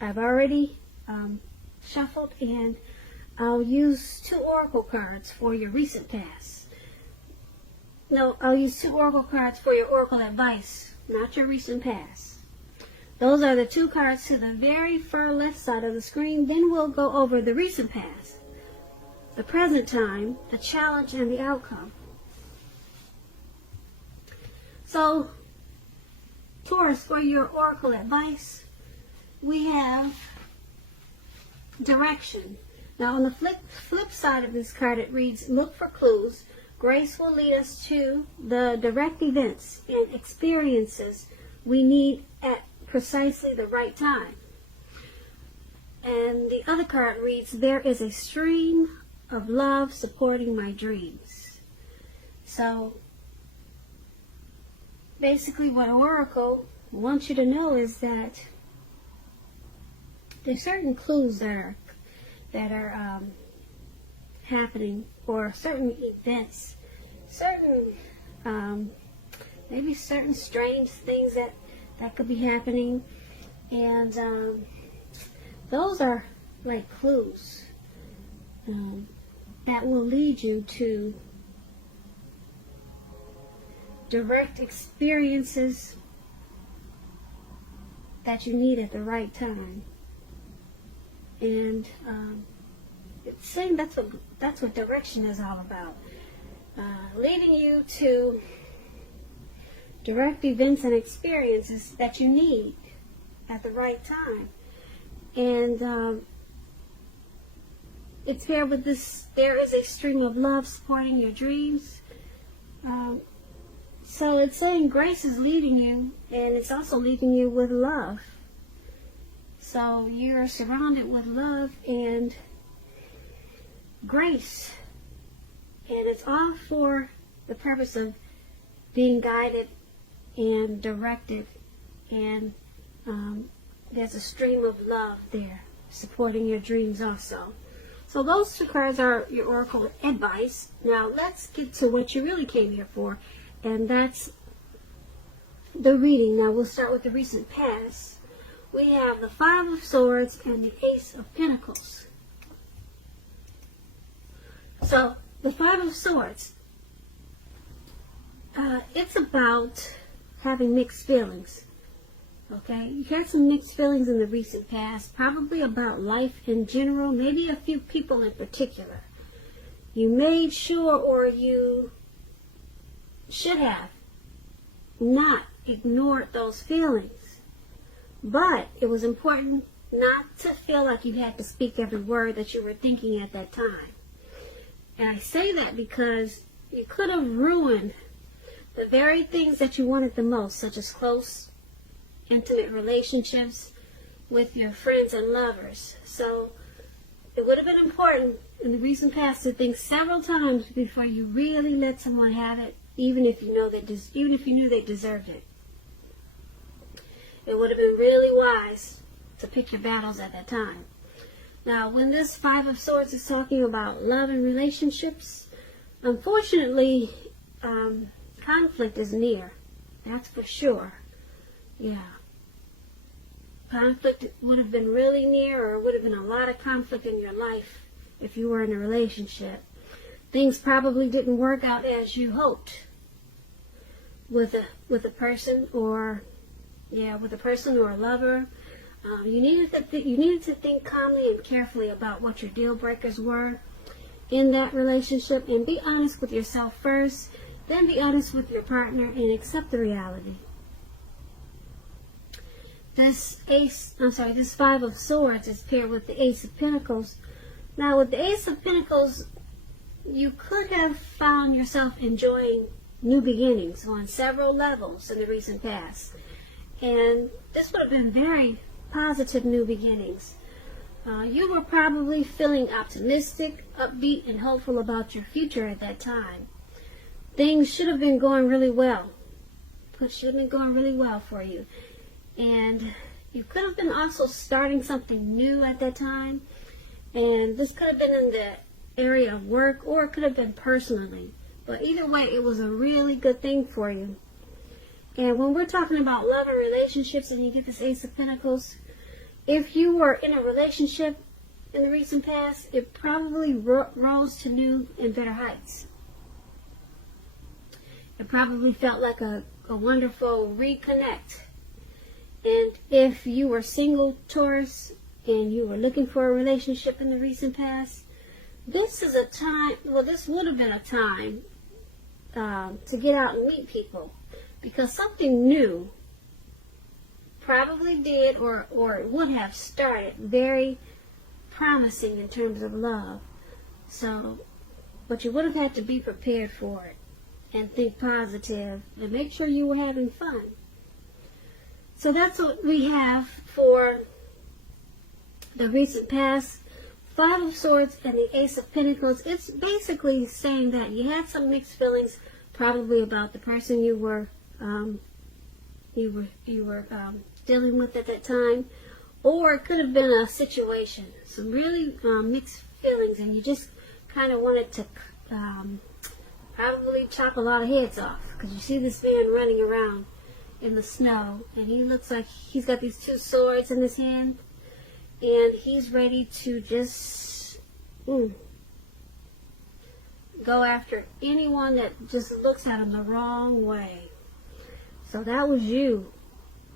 I've already shuffled, and I'll use 2 oracle cards for your recent past. No, I'll use 2 oracle cards for your oracle advice, not your recent past. Those are the 2 cards to the very far left side of the screen. Then we'll go over the recent past, the present time, the challenge, and the outcome. So, Taurus, for your oracle advice, we have direction. Now, on the flip side of this card, it reads, look for clues. Grace will lead us to the direct events and experiences we need at precisely the right time. And the other card reads, there is a stream of love supporting my dreams. So, basically what Oracle wants you to know is that there's certain clues that are happening, or certain events, certain maybe certain strange things that could be happening, and those are like clues that will lead you to direct experiences that you need at the right time. And it's saying that's what direction is all about, leading you to direct events and experiences that you need at the right time. And it's paired with this, there is a stream of love supporting your dreams. So it's saying grace is leading you, and it's also leading you with love. So you're surrounded with love and grace, and it's all for the purpose of being guided and directed, and there's a stream of love there supporting your dreams also. So those 2 cards are your oracle advice. Now let's get to what you really came here for, and that's the reading. Now we'll start with the recent past. We have the 5 of Swords and the Ace of Pentacles. So, the 5 of Swords, it's about having mixed feelings. Okay? You had some mixed feelings in the recent past, probably about life in general, maybe a few people in particular. You made sure, or you should have, not ignored those feelings. But it was important not to feel like you had to speak every word that you were thinking at that time. And I say that because you could have ruined the very things that you wanted the most, such as close, intimate relationships with your friends and lovers. So it would have been important in the recent past to think several times before you really let someone have it, even if you knew they deserved it. It would have been really wise to pick your battles at that time. Now, when this 5 of Swords is talking about love and relationships, unfortunately, conflict is near. That's for sure. Yeah. Conflict would have been really near, or would have been a lot of conflict in your life if you were in a relationship. Things probably didn't work out as you hoped with a person, or with a person or a lover. You needed to think calmly and carefully about what your deal breakers were in that relationship, and be honest with yourself first, then be honest with your partner, and accept the reality. This 5 of Swords is paired with the Ace of Pentacles. Now, with the Ace of Pentacles, you could have found yourself enjoying new beginnings on several levels in the recent past. And this would have been very positive new beginnings. You were probably feeling optimistic, upbeat, and hopeful about your future at that time. Things should have been going really well. For you. And you could have been also starting something new at that time. And this could have been in the area of work, or it could have been personally. But either way, it was a really good thing for you. And when we're talking about love and relationships, and you get this Ace of Pentacles, if you were in a relationship in the recent past, it probably rose to new and better heights. It probably felt like a wonderful reconnect. And if you were single, Taurus, and you were looking for a relationship in the recent past, this is a time, well, this would have been a time to get out and meet people, because something new probably did or it would have started very promising in terms of love. So, but you would have had to be prepared for it and think positive and make sure you were having fun. So that's what we have for the recent past. Five of Swords and the Ace of Pentacles. It's basically saying that you had some mixed feelings, probably about the person you were dealing with at that time, or it could have been a situation, some really mixed feelings, and you just kind of wanted to probably chop a lot of heads off, because you see this man running around in the snow, and he looks like he's got these two swords in his hand, and he's ready to just go after anyone that just looks at him the wrong way. So that was you,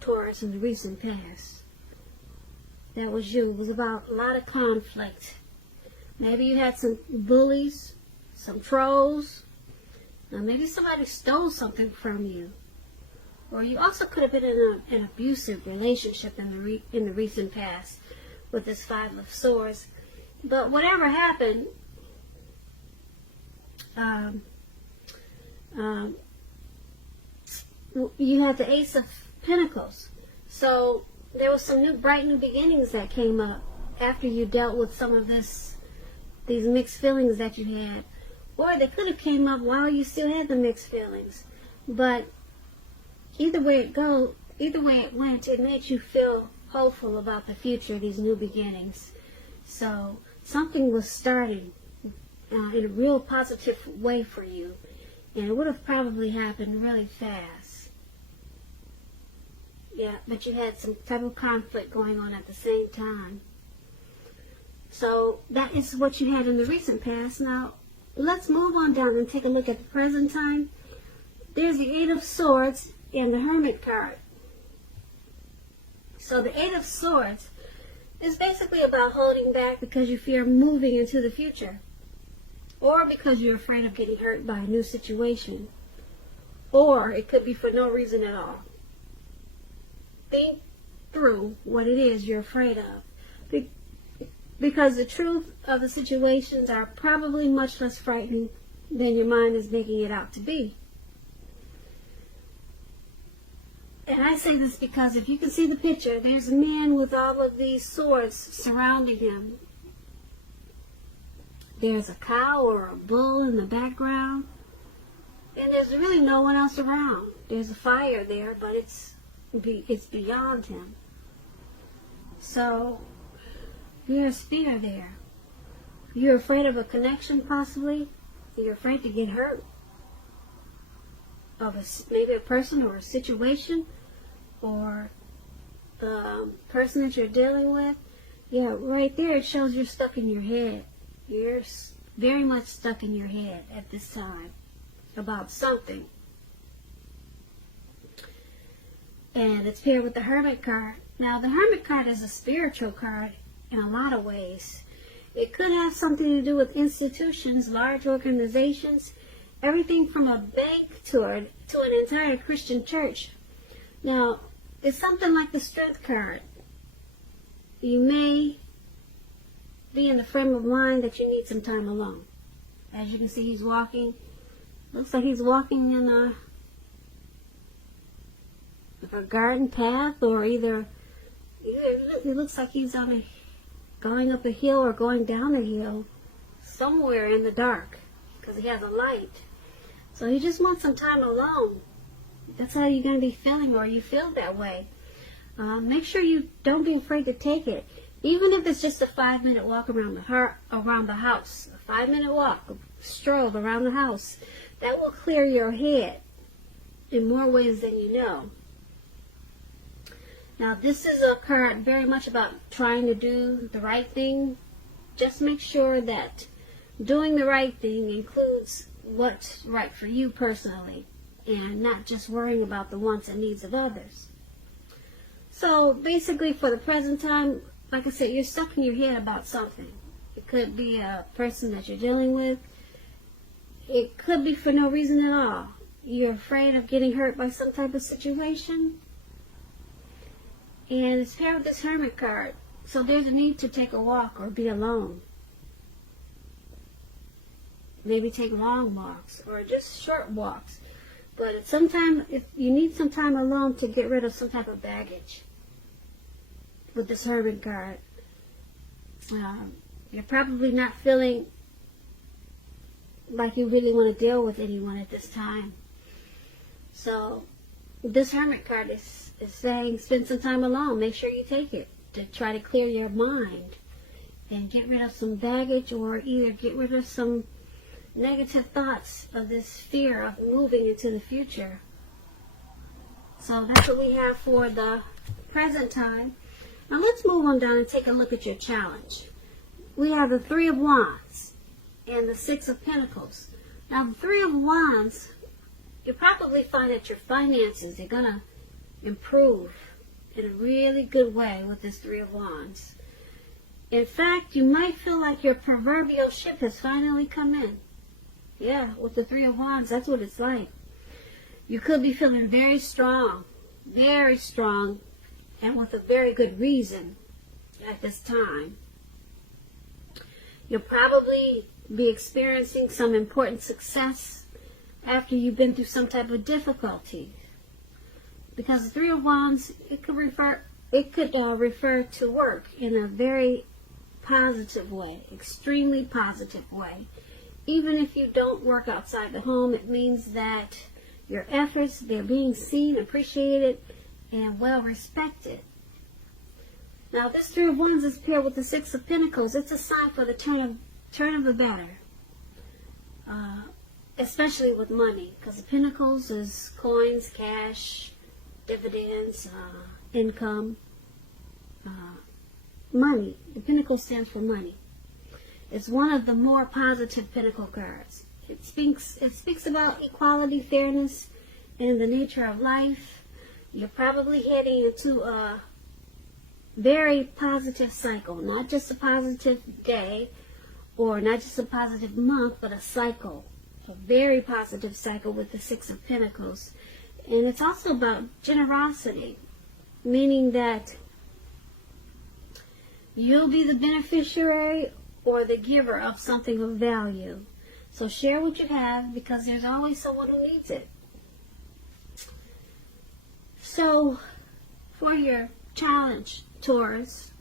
Taurus, in the recent past. That was you. It was about a lot of conflict. Maybe you had some bullies, some trolls. Now maybe somebody stole something from you. Or you also could have been in an abusive relationship in the recent past with this Five of Swords. But whatever happened, you had the Ace of Pentacles. So there was some bright new beginnings that came up after you dealt with some of these mixed feelings that you had. Or they could have came up while you still had the mixed feelings. But either way it went, it made you feel hopeful about the future, these new beginnings. So something was starting in a real positive way for you. And it would have probably happened really fast. Yeah, but you had some type of conflict going on at the same time. So that is what you had in the recent past. Now, let's move on down and take a look at the present time. There's the Eight of Swords and the Hermit card. So the Eight of Swords is basically about holding back because you fear moving into the future, or because you're afraid of getting hurt by a new situation, or it could be for no reason at all. Think through what it is you're afraid of, because the truth of the situations are probably much less frightening than your mind is making it out to be. And I say this because if you can see the picture, there's a man with all of these swords surrounding him. There's a cow or a bull in the background, and there's really no one else around. There's a fire there, but it's beyond him. So there's fear there. You're afraid of a connection, possibly. You're afraid to get hurt of maybe a person or a situation or the person that you're dealing with. Yeah, right there it shows you're stuck in your head. You're very much stuck in your head at this time about something. And it's paired with the Hermit card. Now, the Hermit card is a spiritual card in a lot of ways. It could have something to do with institutions, large organizations, everything from a bank to an entire Christian church. Now, it's something like the Strength card. You may be in the frame of mind that you need some time alone. As you can see, he's walking. Looks like he's walking in a garden path, or either it looks like he's going up a hill or going down a hill somewhere in the dark, because he has a light. So he just wants some time alone. That's how you're going to be feeling, or you feel that way. Make sure you don't be afraid to take it. Even if it's just a 5-minute walk around the house. A 5-minute walk, a stroll around the house. That will clear your head in more ways than you know. Now, this is a card very much about trying to do the right thing. Just make sure that doing the right thing includes what's right for you personally, and not just worrying about the wants and needs of others. So basically, for the present time, like I said, you're stuck in your head about something. It could be a person that you're dealing with. It could be for no reason at all. You're afraid of getting hurt by some type of situation. And it's paired with this Hermit card. So there's a need to take a walk or be alone. Maybe take long walks or just short walks. But sometimes if you need some time alone to get rid of some type of baggage with this Hermit card. You're probably not feeling like you really want to deal with anyone at this time. So this Hermit card is saying spend some time alone. Make sure you take it to try to clear your mind and get rid of some baggage, or either get rid of some negative thoughts of this fear of moving into the future. So that's what we have for the present time. Now let's move on down and take a look at your challenge. We have the Three of Wands and the Six of Pentacles. Now the Three of Wands, you'll probably find that your finances are going to improve in a really good way with this Three of Wands. In fact, you might feel like your proverbial ship has finally come in. Yeah, with the Three of Wands, that's what it's like. You could be feeling very strong, and with a very good reason at this time. You'll probably be experiencing some important success after you've been through some type of difficulty. Because the Three of Wands, it could refer to work in a very positive way, extremely positive way. Even if you don't work outside the home, it means that your efforts, they're being seen, appreciated, and well respected. Now, this Three of Wands is paired with the Six of Pentacles. It's a sign for the turn of the better, especially with money, because the Pentacles is coins, cash, dividends, income, money. The Pentacle stands for money. It's one of the more positive Pentacle cards. It speaks about equality, fairness, and the nature of life. You're probably heading into a very positive cycle, not just a positive day or not just a positive month, but a cycle, a very positive cycle with the Six of Pentacles. And it's also about generosity, meaning that you'll be the beneficiary or the giver of something of value. So share what you have, because there's always someone who needs it. So for your challenge, Taurus,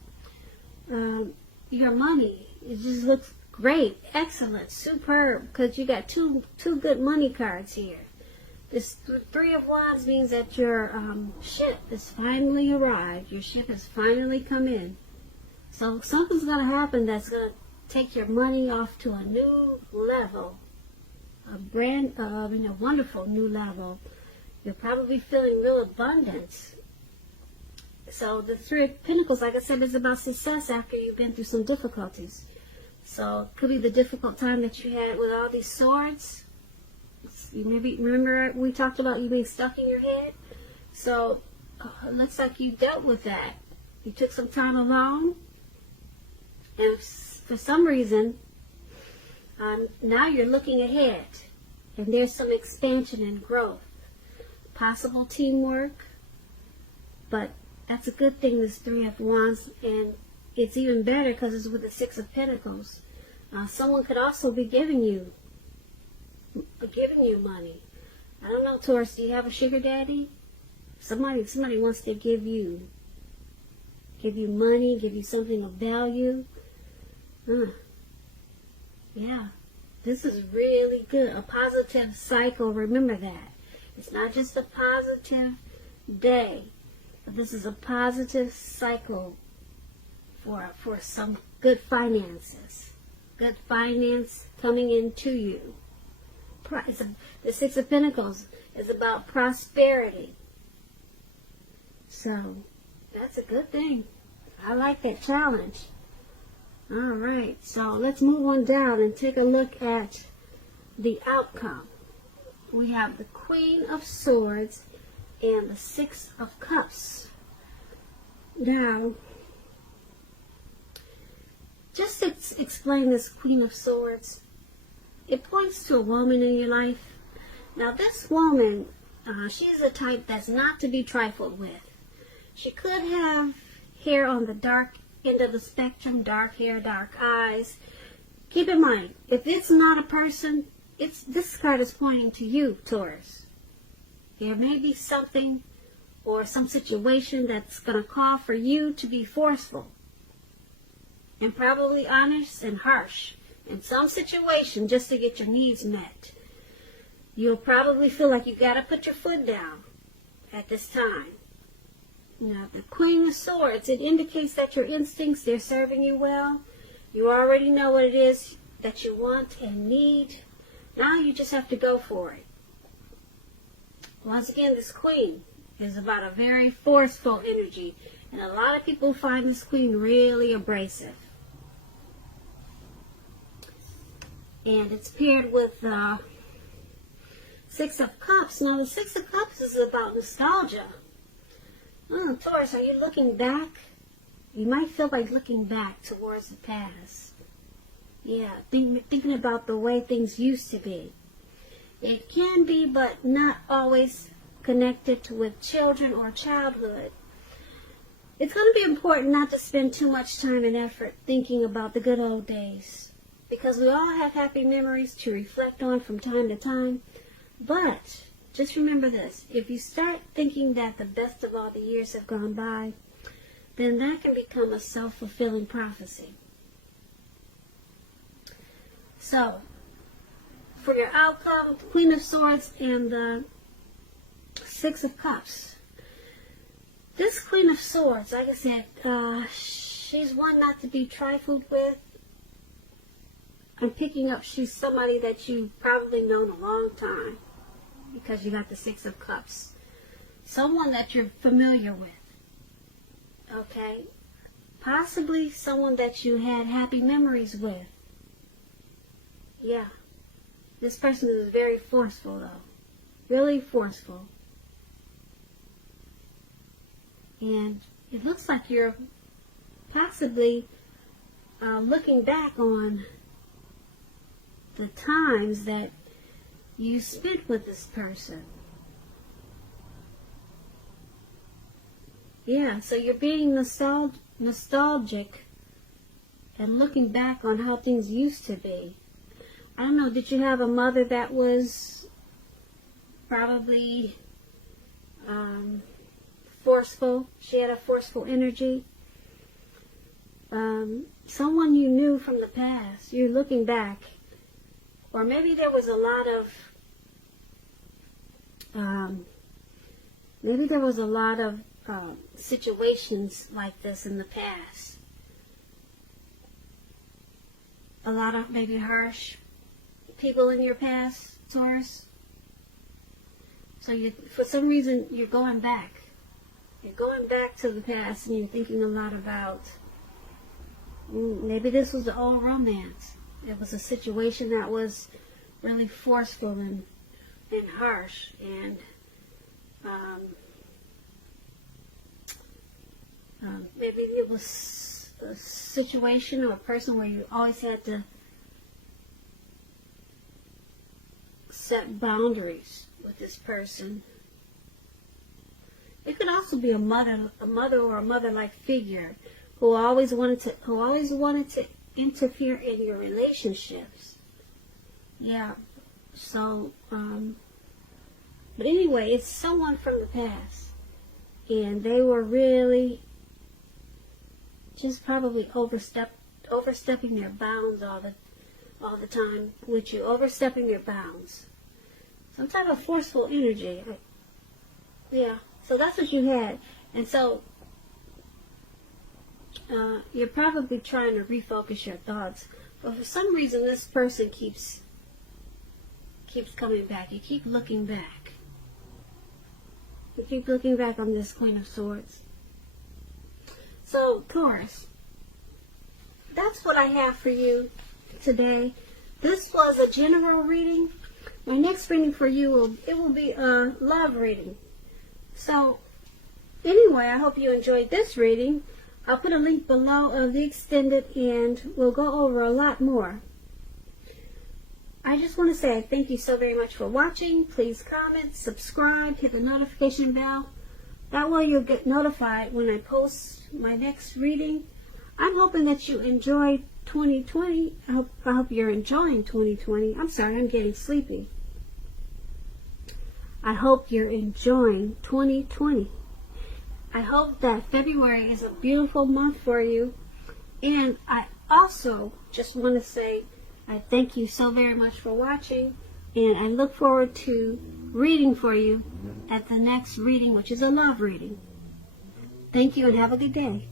your money, it just looks great, excellent, superb, because you got two good money cards here. This Three of Wands means that your ship has finally arrived. Your ship has finally come in. So something's going to happen that's going to take your money off to a new level, a wonderful new level. You're probably feeling real abundance. So the Three of Pentacles, like I said, is about success after you've been through some difficulties. So it could be the difficult time that you had with all these swords. You maybe remember we talked about you being stuck in your head. So it looks like you dealt with that. You took some time alone, and for some reason, now you're looking ahead, and there's some expansion and growth, possible teamwork. But that's a good thing, this Three of Wands, and it's even better because it's with the Six of Pentacles. Someone could also be giving you money. I don't know, Taurus, do you have a sugar daddy? Somebody wants to give you money, give you something of value. Yeah, this is really good. A positive cycle, remember that. It's not just a positive day, but this is a positive cycle for some good finances. Good finance coming into you. The Six of Pentacles is about prosperity. So That's a good thing. I like that challenge. All right, so let's move on down and take a look at the outcome. We have the Queen of Swords and the Six of Cups. Now, just to explain this Queen of Swords, it points to a woman in your life. Now, this woman, she's a type that's not to be trifled with. She could have hair on the dark end of the spectrum, dark hair, dark eyes. Keep in mind, if it's not a person, this card is pointing to you, Taurus. There may be something or some situation that's going to call for you to be forceful and probably honest and harsh in some situation just to get your needs met. You'll probably feel like you got to put your foot down at this time. Now, the Queen of Swords, it indicates that your instincts, they're serving you well. You already know what it is that you want and need. Now you just have to go for it. Once again, this Queen is about a very forceful energy. And a lot of people find this Queen really abrasive. And it's paired with the Six of Cups. Now, the Six of Cups is about nostalgia. Taurus, are you looking back? You might feel like looking back towards the past. Yeah, thinking about the way things used to be. It can be, but not always connected with children or childhood. It's going to be important not to spend too much time and effort thinking about the good old days, because we all have happy memories to reflect on from time to time. But just remember this, if you start thinking that the best of all the years have gone by, then that can become a self-fulfilling prophecy. So, for your outcome, Queen of Swords and the Six of Cups. This Queen of Swords, like I said, she's one not to be trifled with. I'm picking up she's somebody that you've probably known a long time, because you got the Six of Cups. Someone that you're familiar with. Okay? Possibly someone that you had happy memories with. Yeah. This person is very forceful, though. Really forceful. And it looks like you're possibly looking back on the times that you spent with this person. Yeah, so you're being nostalgic and looking back on how things used to be. I don't know, did you have a mother that was probably forceful? She had a forceful energy. Someone you knew from the past, you're looking back. Or maybe there was a lot of situations like this in the past. A lot of maybe harsh people in your past, Taurus. So for some reason, you're going back. You're going back to the past and you're thinking a lot about, maybe this was the old romance. It was a situation that was really forceful and harsh, and maybe it was a situation or a person where you always had to set boundaries with this person. It could also be a mother or a mother-like figure who always wanted to interfere in your relationships. Yeah. So, but anyway, it's someone from the past, and they were really just probably overstepping their bounds all the time with you, overstepping your bounds. Some type of forceful energy. Yeah. So that's what you had, and so you're probably trying to refocus your thoughts, but for some reason this person keeps coming back. You keep looking back. You keep looking back on this Queen of Swords. So, Taurus, that's what I have for you today. This was a general reading. My next reading for you will be a love reading. So, anyway, I hope you enjoyed this reading. I'll put a link below of the extended, and we'll go over a lot more. I just want to say thank you so very much for watching. Please comment, subscribe, hit the notification bell. That way you'll get notified when I post my next reading. I'm hoping that you enjoy 2020. I hope you're enjoying 2020. I'm sorry, I'm getting sleepy. I hope you're enjoying 2020. I hope that February is a beautiful month for you. And I also just want to say I thank you so very much for watching. And I look forward to reading for you at the next reading, which is a love reading. Thank you and have a good day.